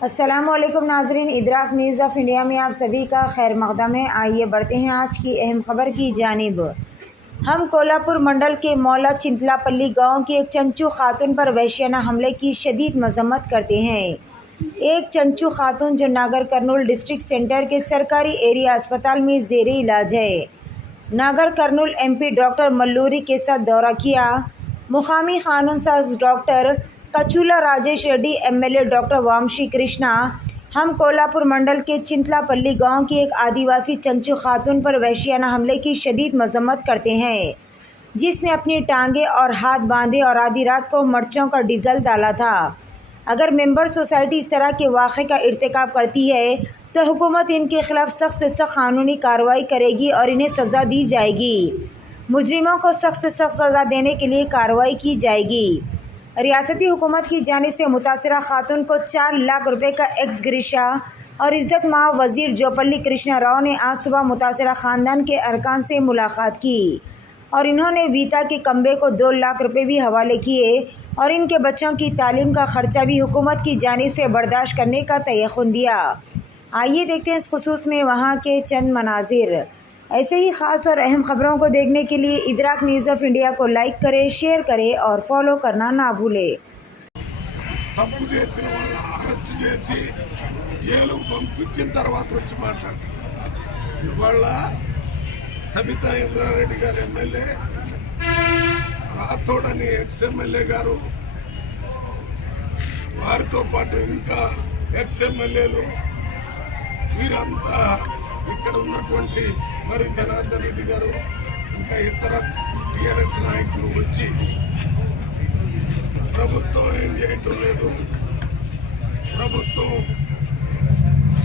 अस्सलामुअलैकुम नाजरीन, इदराक news of India में आप सभी का खैर मकदम है। आइए बढ़ते हैं आज की अहम खबर की जानिब। हम कोल्हापुर मंडल के मौला चिंतलापल्ली गांव की एक चंचू खातून पर वहशियाना हमले की शदीद मजम्मत करते हैं। एक चंचू खातून जो नागर कर्नूल डिस्ट्रिक्ट सेंटर के सरकारी एरिया अस्पताल में ज़ेरे इलाज है। नागर कर्नूल MP डॉक्टर मल्लूरी के साथ दौरा किया। मुकामी कानून साज doctor Kachula Rajesh Reddy, MLA doctor Vamshi Krishna हम कोल्हापुर मंडल के चिंतलापल्ली गांव की एक आदिवासी चंचू खातून पर वहशियाना हमले की शदीद मजम्मत करते हैं, जिसने अपनी टांगें और हाथ बांधे और आधी रात को मिर्चों का डीजल डाला था। अगर मेंबर सोसाइटी इस तरह के वाक़े का इर्तिकाब करती है तो हुकूमत इनके खिलाफ सख्त से सख्त कानूनी कार्रवाई करेगी और इन्हें सज़ा दी जाएगी। मुजरिमों को सख्त से सख्त सज़ा देने के लिए कार्रवाई की जाएगी। रियासती हुकूमत की जानिब से मुतासरा खातून को 4 लाख रुपए का एक्स ग्रेशिया और इज़्ज़त माह वज़ीर जोपल्ली कृष्णा राव ने आज सुबह मुतासरा ख़ानदान के अरकान से मुलाकात की और इन्होंने वीता के कमबे को 2 लाख रुपए भी हवाले किए और इनके बच्चों की तालीम का ख़र्चा भी हुकूमत की जानिब से बर्दाश्त करने का तयख़ुन दिया। आइए देखते हैं इस खुसूस में वहाँ के चंद मनाजिर। ऐसे ही ख़ास और अहम ख़बरों को देखने के लिए इदराक न्यूज़ ऑफ इंडिया को लाइक करें, शेयर करें और फॉलो करना ना भूलें। తప్పు చేసిన వాళ్ళు అరెస్ట్ చేసి జైలుకు పంపించిన తర్వాత వచ్చి మాట్లాడతారు. ఇవాళ సబితా ఇంద్రారెడ్డి గారు ఎమ్మెల్యే, రాథోడని ఎక్స్-ఎమ్మెల్యే గారు, వారితో పాటు ఇంకా ఎక్స్-ఎమ్మెల్యేలు వీరంతా ఇక్కడ ఉన్నటువంటి మరి జనార్దన్ రెడ్డి గారు ఇంకా ఇతర TRS నాయకులు వచ్చి ప్రభుత్వం ఏం చేయటం లేదు, ప్రభుత్వం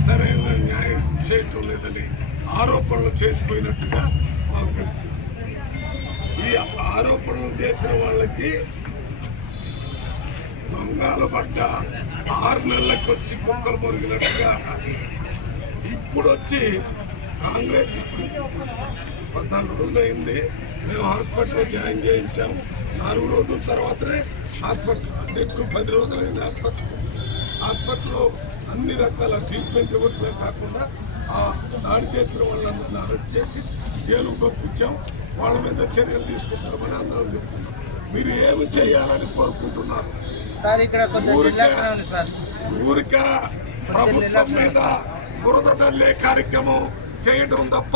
సరైన న్యాయం చేయటం లేదని ఆరోపణలు చేసిపోయినట్టుగా మాకు తెలిసింది. ఈ ఆరోపణలు చేసిన వాళ్ళకి దొంగలు పడ్డ 6 నెలలకు వచ్చి కుక్కలు పొరిగినట్టుగా ఇప్పుడు వచ్చి కాంగ్రెస్ 14 రోజులు అయింది, మేము హాస్పిటల్లో జాయిన్ చేయించాము. 4 రోజుల తర్వాతనే హాస్పిటల్ ఎక్కువ 10 రోజులైంది హాస్పిటల్లో అన్ని రకాల ట్రీట్మెంట్ ఇవ్వటమే కాకుండా ఆ దాడి చేసిన వాళ్ళందరినీ అరెస్ట్ చేసి జైలుకు పంపించాం. వాళ్ళ మీద చర్యలు తీసుకుంటామని అందరం చెప్తున్నాం. మీరు ఏమి చేయాలని కోరుకుంటున్నారు? ఊరిక ప్రభుత్వం మీద బురద తల్లే కార్యక్రమం చేయడం తప్ప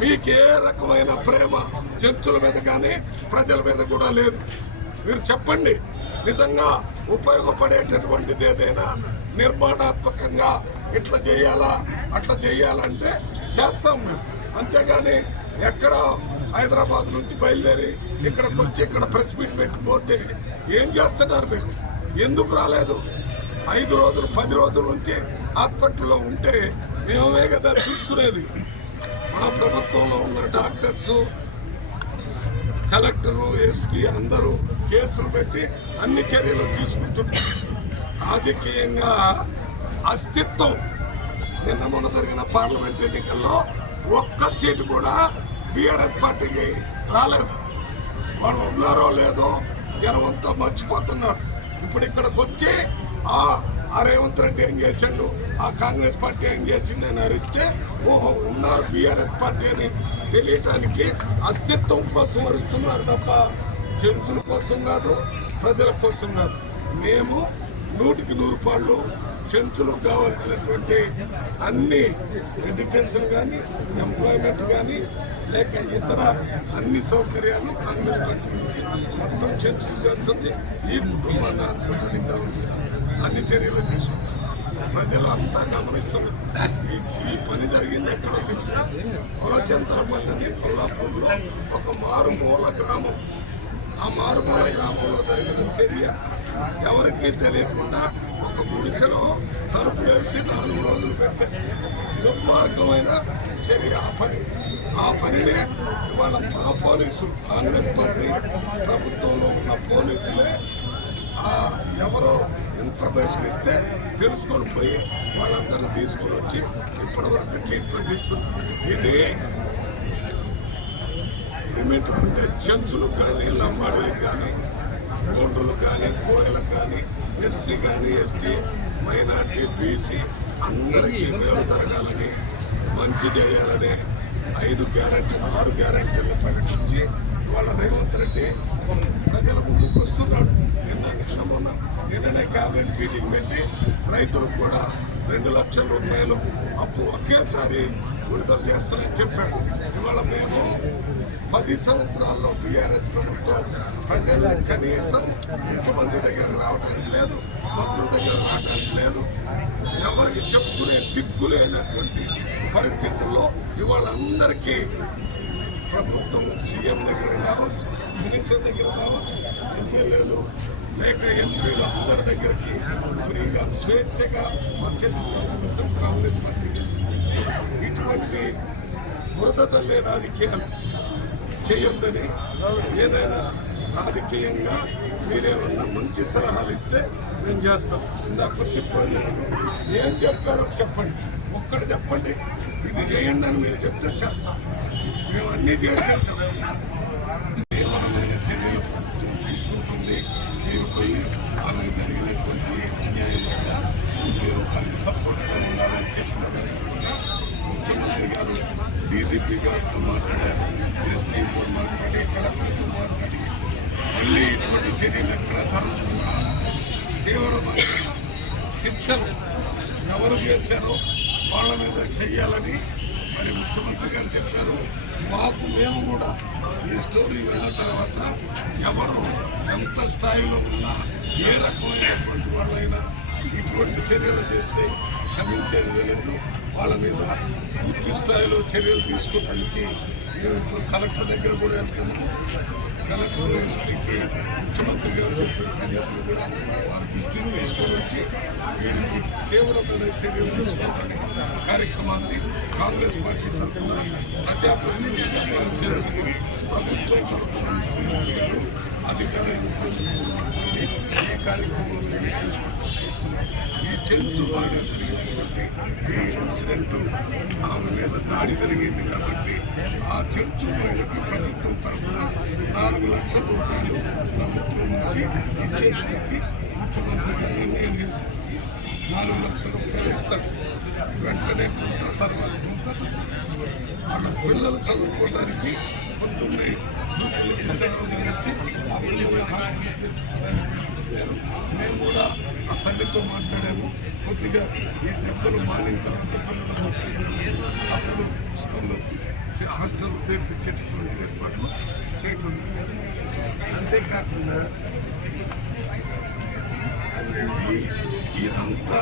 మీకే రకమైన ప్రేమ చెంచుల మీద కానీ ప్రజల మీద కూడా లేదు. మీరు చెప్పండి, నిజంగా ఉపయోగపడేటటువంటిది ఏదైనా నిర్మాణాత్మకంగా ఇట్లా చేయాలా అట్లా చేయాలంటే చేస్తాం మేము. అంతేగాని ఎక్కడో హైదరాబాద్ నుంచి బయలుదేరి ఇక్కడికి వచ్చి ఇక్కడ ప్రెస్ మీట్ పెట్టిపోతే ఏం చేస్తున్నారు? మీరు ఎందుకు రాలేదు? 5 రోజులు 10 రోజుల నుంచి హాస్పిటల్లో ఉంటే మేమే కదా చూసుకునేది. మా ప్రభుత్వంలో ఉన్న డాక్టర్సు, కలెక్టరు, SP అందరూ కేసులు పెట్టి అన్ని చర్యలు తీసుకుంటున్నారు. రాజకీయంగా అస్తిత్వం నిన్న మొన్న జరిగిన పార్లమెంట్ ఎన్నికల్లో ఒక్క సీటు కూడా BRS పార్టీకి రాలేదు. వాళ్ళు ఉన్నారో లేదో జనమంతా మర్చిపోతున్నారు. ఇప్పుడు ఇక్కడికి వచ్చి ఆ రేవంత్ రెడ్డి ఏం చేసిండు, ఆ కాంగ్రెస్ పార్టీ ఏం చేసిండు అని అరిస్తే ఓహో ఉన్నారు BRS పార్టీ అని తెలియటానికి అస్తిత్వం కోసం అరుస్తున్నారు తప్ప చెంచుల కోసం కాదు, ప్రజల కోసం కాదు. మేము 100కి 100 రూపాయలు చెంచులకు కావాల్సినటువంటి అన్ని ఎడ్యుకేషన్ కానీ, ఎంప్లాయ్మెంట్ కానీ, లేక ఇతర అన్ని సౌకర్యాలు కాంగ్రెస్ పార్టీ నుంచి మొత్తం చెంచులు చేస్తుంది. ఈ కుటుంబాన్ని ఆదుకోవడానికి కావాల్సిన అన్ని చర్యలు తీసుకుంటాం. ప్రజలు అంతా గమనిస్తున్నారు. ఈ పని జరిగింది ఎక్కడో తెలుసా? కొలచంతరపల్లి కొల్లాపూర్లో ఒక మారుమూల గ్రామం. ఆ మారుమూల గ్రామంలో జరిగిన చర్య ఎవరికీ తెలియకుండా ఒక గుడిసెలో తలుపు వేసి 4 రోజులు పెట్టే దుర్మార్గమైన చర్య. ఆ పనినే ఇవాళ మా పోలీసులు, కాంగ్రెస్ పార్టీ ప్రభుత్వంలో ఉన్న పోలీసులే ఎవరో ఇన్ఫర్మేషన్ ఇస్తే తెలుసుకొని పోయి వాళ్ళందరినీ తీసుకొని వచ్చి ఇప్పటివరకు ట్రీట్మెంట్ ఇస్తున్నారు. ఇది లిమిట్ అంటే చెంచులకు కానీ, లంబాడీలకు కానీ, గోండులకు కానీ, కోయలకు కానీ, SC కానీ, ST మైనార్టీ బీసీ అందరికీ మేలు జరగాలని మంచి చేయాలని 5 గ్యారెంటీలు 6 గ్యారెంటీలు ప్రకటించి వాళ్ళ రేవంత్ రెడ్డి ప్రజల ముందుకు వస్తున్నాడు. నిన్ననే క్యాబినెట్ మీటింగ్ పెట్టి రైతులకు కూడా 2 లక్షల రూపాయలు అప్పు ఒకేసారి విడుదల చేస్తారని చెప్పాడు. ఇవాళ మేము 10 సంవత్సరాల్లో బీఆర్ఎస్ ప్రభుత్వం ప్రజల కనీసం ముఖ్యమంత్రి దగ్గర రావడానికి లేదు, మంత్రుల దగ్గర రావడానికి లేదు, ఎవరికి చెప్పుకునే దిక్కు లేనటువంటి పరిస్థితుల్లో ఇవాళ అందరికీ ప్రభుత్వం సీఎం దగ్గర రావచ్చు, మినిస్టర్ దగ్గర రావచ్చు, ఎమ్మెల్యేలు లేక ఎంపీలు అందరి దగ్గరికి ఫ్రీగా స్వేచ్ఛగా వచ్చే కాంగ్రెస్ పార్టీ ఇటువంటి బురద చల్లే రాజకీయాలు చేయొద్దని, ఏదైనా రాజకీయంగా మీరేమన్నా మంచి సలహాలు ఇస్తే మేము చేస్తాం. ఇందాక చెప్పండి, ఏం చెప్పారో చెప్పండి, ఒక్కటి చెప్పండి, ఇది చేయండి అని మీరు చెప్తే చేస్తాం. మేము అన్నీ చేసేసాం. తీవ్రమైన చర్యలు ప్రభుత్వం తీసుకుంటుంది. మీరు పోయి వాళ్ళకి జరిగినటువంటి అన్యాయం వల్ల మీరు వాళ్ళకి సపోర్ట్గా ఉండాలని చెప్పిన వెంటనే ముఖ్యమంత్రి గారు డీజీపీ గారితో మాట్లాడారు, ఎస్పీతో మాట్లాడి, కలెక్టర్తో మాట్లాడి మళ్ళీ ఇటువంటి చర్యలు ఎక్కడ జరగకుండా తీవ్రమైన శిక్షలు ఎవరు చేశారో వాళ్ళ మీద చెయ్యాలని మరి ముఖ్యమంత్రి గారు చెప్పారు. మేము కూడా ఈ స్టోరీ వెళ్ళిన తర్వాత ఎవరు ఎంత స్థాయిలో ఉన్నా, ఏ రకమైనటువంటి వాళ్ళైనా ఇటువంటి చర్యలు చేస్తే క్షమించేది లేదు. వాళ్ళ మీద పూర్తి స్థాయిలో చర్యలు తీసుకోవడానికి మేము ఇప్పుడు కలెక్టర్ దగ్గర కూడా వెళ్తున్నాం. కలెక్టర్ ఎస్పీకి ముఖ్యమంత్రి గారు చెప్పిన సంగతులు కూడా వారి దృష్టిని తీసుకొని వచ్చి వీరికి తీవ్రమైన చర్యలు తీసుకోవాలని కార్యక్రమాన్ని కాంగ్రెస్ పార్టీ తరఫున ప్రజాప్రతినిధులుగా చేరుకుని ప్రభుత్వం తరఫున ముఖ్యమంత్రి గారు అధికార ఈ కార్యక్రమంలో తీసుకుంటూ వస్తున్నాం. ఈ చెంచుగా జరిగినటువంటి ఈ ఇన్సిడెంట్ ఆమె మీద దాడి జరిగింది కాబట్టి ఆ చెంచు మహిళకి ప్రభుత్వం తరఫున 4 లక్షల రూపాయలు ప్రభుత్వం నుంచి ఇచ్చేదానికి ముఖ్యమంత్రి గారు నిర్ణయం చేశారు. 4 లక్షల రూపాయలు ఇస్తారు. వెంటనే కొంత తర్వాత వాళ్ళ పిల్లలు చదువుకోవడానికి పొద్దున్నే జరిగించి మేము కూడా ఆ తల్లితో మాట్లాడాము. కొద్దిగా ఈ దెబ్బలు మానిన తర్వాత అప్పుడు హాస్టల్ చేర్పించేటటువంటి ఏర్పాట్లు చేయటం. అంతేకాకుండా ఇదంతా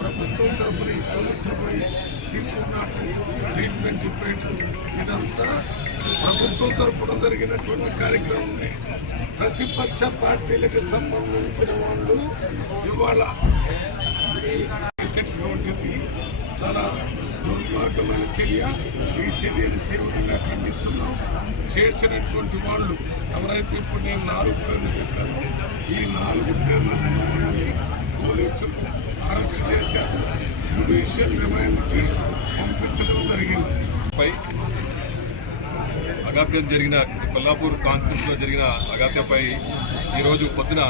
ప్రభుత్వం తరపున ఈ పోలీసులపై తీసుకున్న ట్రీట్మెంట్ ఇదంతా ప్రభుత్వం తరపున జరిగినటువంటి కార్యక్రమమే. ప్రతిపక్ష పార్టీలకు సంబంధించిన వాళ్ళు ఇవాళ ఇచ్చేటటువంటిది చాలా దుర్మార్గమైన చర్య. ఈ చర్యను తీవ్రంగా ఖండిస్తున్నాం. చేసినటువంటి వాళ్ళు ఎవరైతే ఇప్పుడు నేను 4 పేర్లు చెప్పాను, ఈ 4 పేర్లు పోలీసులు అరెస్ట్ చేశారు. జ్యుడిషియల్ రిమాండ్కి పంపించడం జరిగింది. అగాత్యం జరిగిన కొల్లాపూర్ కాన్స్టిట్యూన్సీలో జరిగిన అగాత్యపై ఈరోజు పొద్దున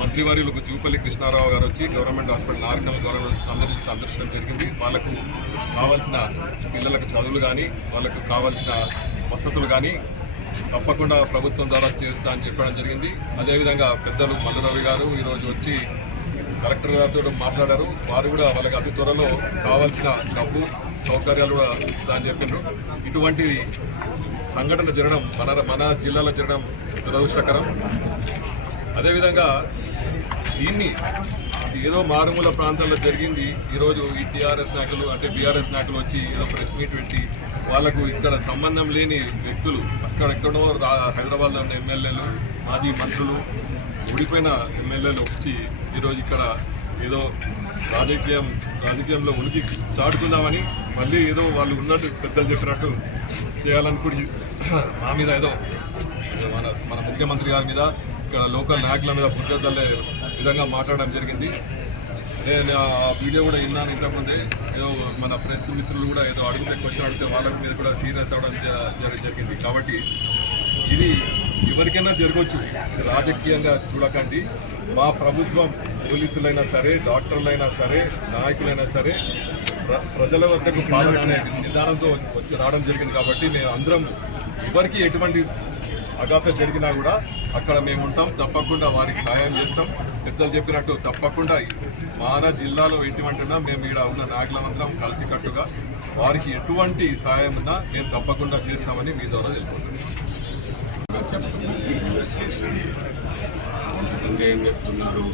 మంత్రివర్యులు జూపల్లి కృష్ణారావు గారు వచ్చి గవర్నమెంట్ హాస్పిటల్ నారాయణ గవర్నమెంట్ సందర్శించడం జరిగింది. వాళ్ళకు కావాల్సిన పిల్లలకు చదువులు కానీ, వాళ్ళకు కావాల్సిన వసతులు కానీ తప్పకుండా ప్రభుత్వం ద్వారా చేస్తా అని చెప్పడం జరిగింది. అదేవిధంగా పెద్దలు మల్లురవి గారు ఈరోజు వచ్చి కలెక్టర్ గారితో మాట్లాడారు. వారు కూడా వాళ్ళకి అతి త్వరలో కావాల్సిన డబ్బు సౌకర్యాలు కూడా ఇస్తా అని చెప్పారు. ఇటువంటి సంఘటన జరగడం మన జిల్లాలో జరగడం దురదృష్టకరం. అదేవిధంగా దీన్ని ఏదో మారుమూల ప్రాంతాల్లో జరిగింది. ఈరోజు ఈ టీఆర్ఎస్ నాయకులు అంటే బీఆర్ఎస్ నాయకులు వచ్చి ఏదో ప్రెస్ మీట్ పెట్టి వాళ్ళకు ఇక్కడ సంబంధం లేని వ్యక్తులు అక్కడెక్కడో హైదరాబాద్లో ఉన్న ఎమ్మెల్యేలు, మాజీ మంత్రులు, ఊడిపోయిన ఎమ్మెల్యేలు వచ్చి ఈరోజు ఇక్కడ ఏదో రాజకీయంలో ఉనికి చాటుకుందామని మళ్ళీ ఏదో వాళ్ళు ఉన్నట్టు పెద్దలు చెప్పినట్టు చేయాలనుకుని మా మీద ఏదో మన ముఖ్యమంత్రి గారి మీద లోకల్ నాయకుల మీద బురద చల్లే విధంగా మాట్లాడడం జరిగింది. నేను ఆ వీడియో కూడా విన్నాను. ఇంతకుముందే ఏదో మన ప్రెస్ మిత్రులు కూడా ఏదో క్వశ్చన్ అడిగితే వాళ్ళ మీద కూడా సీరియస్ అవ్వడం జరిగింది. కాబట్టి ఇది ఎవరికైనా జరగవచ్చు, రాజకీయంగా చూడకండి. మా ప్రభుత్వం పోలీసులైనా సరే, డాక్టర్లైనా సరే, నాయకులైనా సరే ప్రజల వద్దకు పాలన అనే నిదానంతో వచ్చి రావడం జరిగింది. కాబట్టి మేము అందరం ఎవరికి ఎటువంటి అఘాతం జరిగినా కూడా అక్కడ మేము ఉంటాం, తప్పకుండా వారికి సహాయం చేస్తాం. పెద్దలు చెప్పినట్టు తప్పకుండా మన జిల్లాలో ఎటువంటి ఉన్నా మేము ఇక్కడ ఉన్న నాయకులందరం కలిసికట్టుగా వారికి ఎటువంటి సహాయం ఉన్నా మేము తప్పకుండా చేస్తామని మీ ద్వారా తెలుపుకుంటున్నాం. కొంతమంది ఏం చెప్తున్నారు,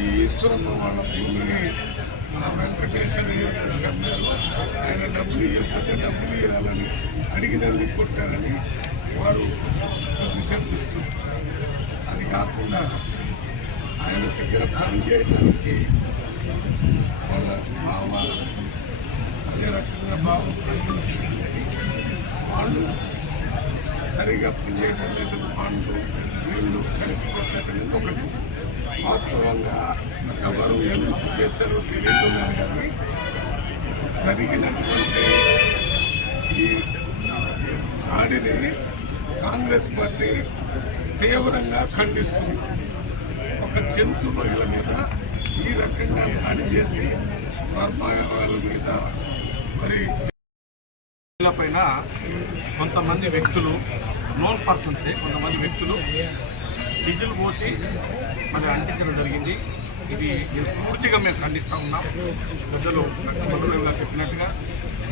ఈ ఈశ్వరమ్మ వాళ్ళ భూమిని వెంకటేశ్వర అన్నారు, ఆయన డబ్బులు ఇవ్వకపోతే డబ్బులు ఇవ్వాలని అడిగినందుకు కొట్టారని వారు ప్రతిశతం చెప్తున్నారు. అది కాకుండా ఆయన దగ్గర పనిచేయడానికి వాళ్ళ బావ అదే రకంగా బావ వాళ్ళు సరిగా పనిచేయటం లేదు, వాళ్ళు వీళ్ళు కలిసి కొట్టడం ఒకటి. వాస్తవంగా ఎవరు ఎందుకు చేస్తారో తెలియతున్నారు, కానీ జరిగినటువంటి ఈ దాడిని కాంగ్రెస్ పార్టీ తీవ్రంగా ఖండిస్తుంది. ఒక చెంచు మహిళ మీద ఈ రకంగా దాడి చేసి వర్మాల మీద మరి పైన కొంతమంది వ్యక్తులు, నోన్ పర్సన్సే కొంతమంది వ్యక్తులు డీజిల్ పోసి మరి అంటించడం జరిగింది. ఇది పూర్తిగా మేము ఖండిస్తూ ఉన్నాం. ప్రజలు మంత్రులు గారు చెప్పినట్టుగా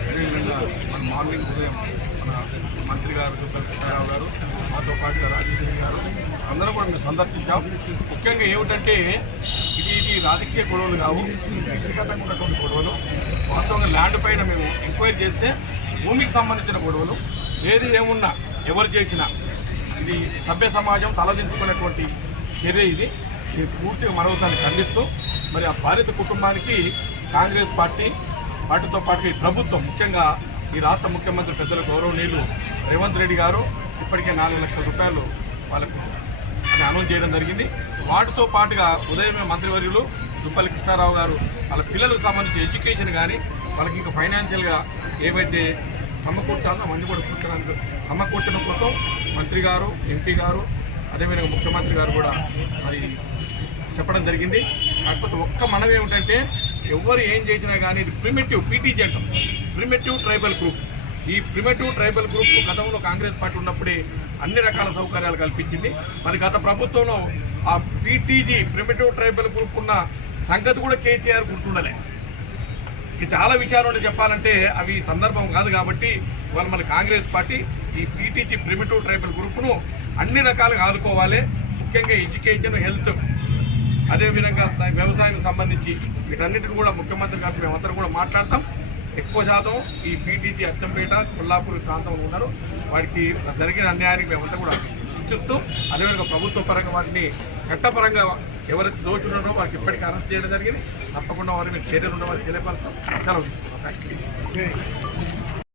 అదేవిధంగా మన మార్నింగ్ ఉదయం మన మంత్రి గారు కృష్ణారావు గారు, మాతో పాటుగా రాజకీయ గారు అందరూ కూడా మేము సందర్శించాం. ముఖ్యంగా ఏమిటంటే ఇది రాజకీయ గొడవలు కావు, వ్యక్తిగతంగా ఉన్నటువంటి గొడవలు. వాస్తవంగా ల్యాండ్ పైన మేము ఎంక్వైరీ చేస్తే భూమికి సంబంధించిన గొడవలు. ఏది ఏమున్నా ఎవరు చేసినా ఇది సభ్య సమాజం తలదించుకున్నటువంటి చర్య. ఇది పూర్తిగా మరొకసారి ఖండిస్తూ మరి ఆ బాధిత కుటుంబానికి కాంగ్రెస్ పార్టీతో పాటు ఈ ప్రభుత్వం, ముఖ్యంగా ఈ రాష్ట్ర ముఖ్యమంత్రి పెద్దల గౌరవనీయులు రేవంత్ రెడ్డి గారు ఇప్పటికే 4 లక్షల రూపాయలు వాళ్ళకు అనౌన్స్ చేయడం జరిగింది. వాటితో పాటుగా ఉదయమే మంత్రివర్యులు జూపల్లి కృష్ణారావు గారు వాళ్ళ పిల్లలకు సంబంధించి ఎడ్యుకేషన్ కానీ వాళ్ళకి ఇంకా ఫైనాన్షియల్గా ఏవైతే సమకూర్చాలో అవన్నీ కూడా సమకూర్చడం కోసం మంత్రి గారు, ఎంపీ గారు, అదేవిధంగా ముఖ్యమంత్రి గారు కూడా మరి చెప్పడం జరిగింది. కాకపోతే ఒక్క మనం ఏమిటంటే ఎవరు ఏం చేసినా కానీ ఇది ప్రిమిటివ్ పీటీజీ అంటాం, ప్రిమిటివ్ ట్రైబల్ గ్రూప్. ఈ ప్రిమిటివ్ ట్రైబల్ గ్రూప్ గతంలో కాంగ్రెస్ పార్టీ ఉన్నప్పుడే అన్ని రకాల సౌకర్యాలు కల్పించింది. మరి గత ప్రభుత్వంలో ఆ పీటీజీ ప్రిమిటివ్ ట్రైబల్ గ్రూప్ ఉన్న సంగతి కూడా కేసీఆర్ గుర్తుండలే. చాలా విషయాలు చెప్పాలంటే అవి సందర్భం కాదు. కాబట్టి ఇవాళ మన కాంగ్రెస్ పార్టీ ఈ పీటీజీ ప్రిమిటివ్ ట్రైబల్ గ్రూప్ను అన్ని రకాలుగా ఆదుకోవాలి. ముఖ్యంగా ఎడ్యుకేషన్, హెల్త్, అదేవిధంగా వ్యవసాయానికి సంబంధించి వీటన్నిటిని కూడా ముఖ్యమంత్రి గారు మేమందరం కూడా మాట్లాడతాం. ఎక్కువ శాతం ఈ పీటీజీ అచ్చంపేట, కొల్లాపూర్ ప్రాంతంలో ఉన్నారు. వారికి జరిగిన అన్యాయానికి మేమంతా కూడా చూస్తూ అదేవిధంగా ప్రభుత్వ పరంగా వాటిని చట్టపరంగా ఎవరైతే దోచున్నారో వారికి ఇప్పటికీ అరెస్ట్ చేయడం జరిగింది. తప్పకుండా వారిని చర్యలు ఉన్న వారికి తెలియపడతాం. సెలవు.